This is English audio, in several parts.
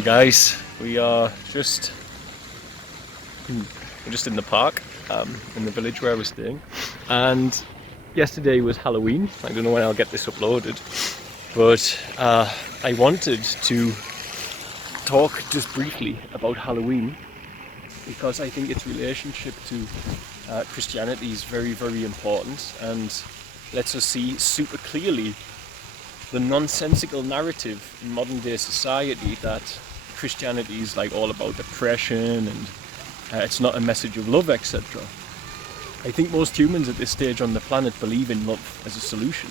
Hey guys, we're just in the park in the village where we're staying, and yesterday was Halloween. I don't know when I'll get this uploaded, but I wanted to talk just briefly about Halloween because I think its relationship to Christianity is very, very important and lets us see super clearly the nonsensical narrative in modern day society that Christianity is like all about oppression and it's not a message of love, etc. I think most humans at this stage on the planet believe in love as a solution.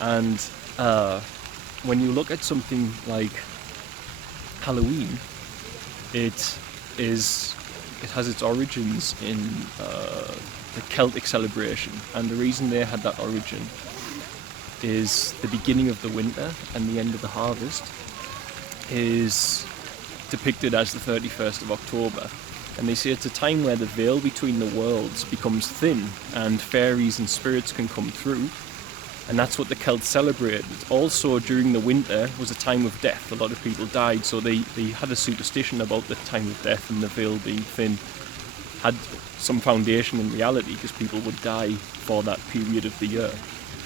And when you look at something like Halloween, it has its origins in the Celtic celebration, and the reason they had that origin is the beginning of the winter and the end of the harvest is depicted as the 31st of October. And they say it's a time where the veil between the worlds becomes thin and fairies and spirits can come through. And that's what the Celts celebrated. Also, during the winter was a time of death. A lot of people died, so they had a superstition about the time of death, and the veil being thin had some foundation in reality because people would die for that period of the year.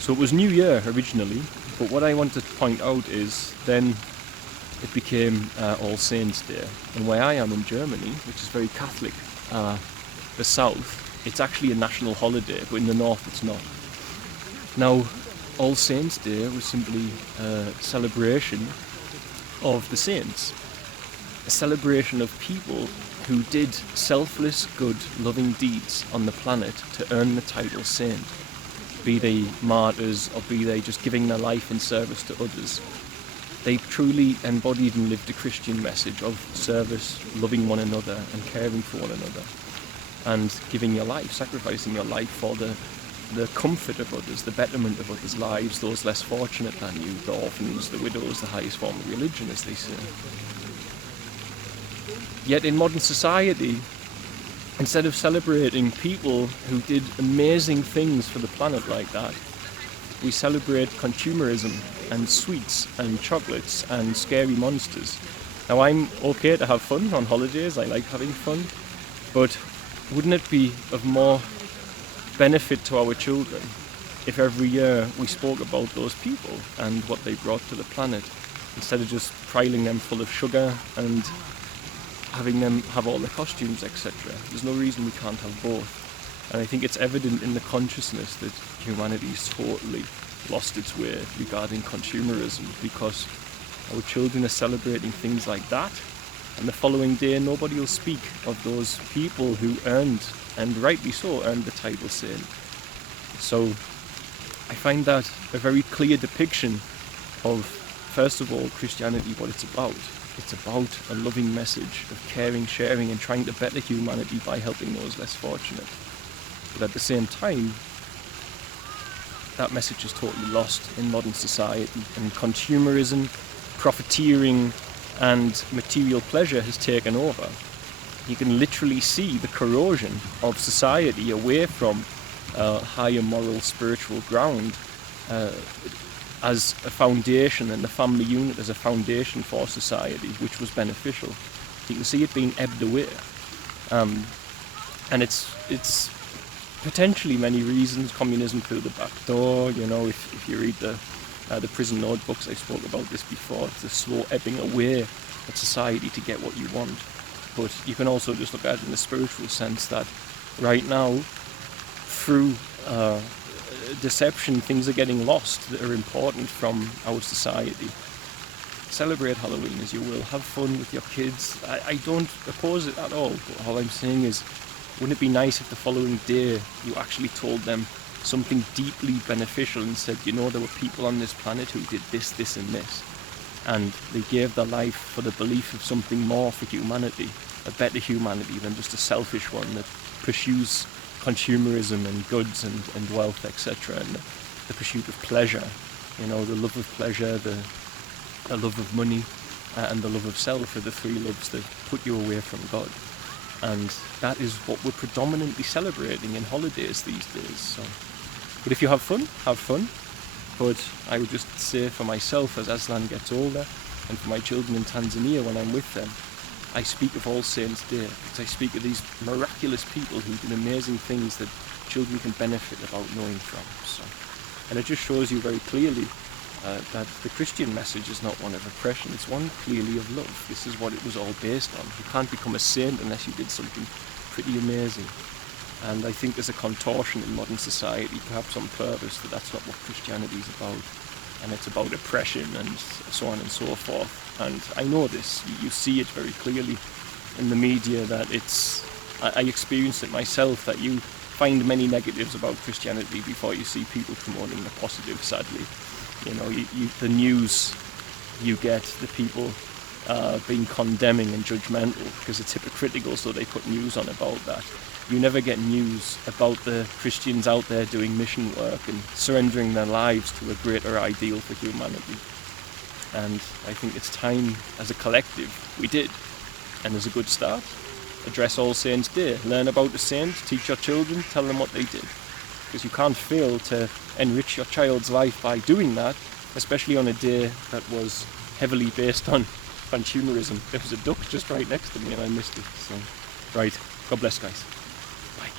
So it was New Year originally, but what I want to point out is then it became All Saints Day. And where I am in Germany, which is very Catholic, the south, it's actually a national holiday, but in the north it's not. Now, All Saints Day was simply a celebration of the saints, a celebration of people who did selfless, good, loving deeds on the planet to earn the title saint. Be they martyrs or be they just giving their life in service to others. They truly embodied and lived a Christian message of service, loving one another and caring for one another, and giving your life, sacrificing your life for the comfort of others, the betterment of others' lives, those less fortunate than you, the orphans, the widows, the highest form of religion, as they say. Yet in modern society, instead of celebrating people who did amazing things for the planet like that, we celebrate consumerism and sweets and chocolates and scary monsters. Now, I'm okay to have fun on holidays, I like having fun, but wouldn't it be of more benefit to our children if every year we spoke about those people and what they brought to the planet, instead of just piling them full of sugar and having them have all the costumes, etc. There's no reason we can't have both. And I think it's evident in the consciousness that humanity's totally lost its way regarding consumerism, because our children are celebrating things like that, and the following day nobody will speak of those people who earned, and rightly so, earned the title saint. So I find that a very clear depiction of, first of all, Christianity, what it's about. It's about a loving message of caring, sharing, and trying to better humanity by helping those less fortunate. But at the same time, that message is totally lost in modern society, and consumerism, profiteering, and material pleasure has taken over. You can literally see the corrosion of society away from higher moral, spiritual ground as a foundation, and the family unit as a foundation for society, which was beneficial. You can see it being ebbed away, and it's potentially many reasons. Communism through the back door. You know, if you read the prison notebooks, I spoke about this before. It's a slow ebbing away of society to get what you want. But you can also just look at it in the spiritual sense that right now, through deception, things are getting lost that are important from our society. Celebrate Halloween as you will, have fun with your kids. I don't oppose it at all, but all I'm saying is, wouldn't it be nice if the following day you actually told them something deeply beneficial and said, you know, there were people on this planet who did this, this and this, and they gave their life for the belief of something more for humanity, a better humanity than just a selfish one that pursues consumerism and goods and wealth, etc., and the pursuit of pleasure, you know, the love of pleasure, the love of money, and the love of self are the three loves that put you away from God. And that is what we're predominantly celebrating in holidays these days. So, but if you have fun, have fun. But I would just say for myself, as Aslan gets older, And for my children in Tanzania, when I'm with them, I speak of All Saints Day because I speak of these miraculous people who did amazing things that children can benefit about knowing from. So, and it just shows you very clearly that the Christian message is not one of oppression, it's one clearly of love. This is what it was all based on. You can't become a saint unless you did something pretty amazing. And I think there's a contortion in modern society, perhaps on purpose, that that's not what Christianity is about. And it's about oppression and so on and so forth. And I know this, you see it very clearly in the media that it's, I experienced it myself, that you find many negatives about Christianity before you see people promoting the positive, sadly. You know, the news you get, the people being condemning and judgmental because it's hypocritical, so they put news on about that. You never get news about the Christians out there doing mission work and surrendering their lives to a greater ideal for humanity. And I think it's time, as a collective, we did. And as a good start, address All Saints Day. Learn about the saints, teach your children, tell them what they did. Because you can't fail to enrich your child's life by doing that, especially on a day that was heavily based on consumerism. There was a duck just right next to me and I missed it. So, right, God bless, guys. Bye.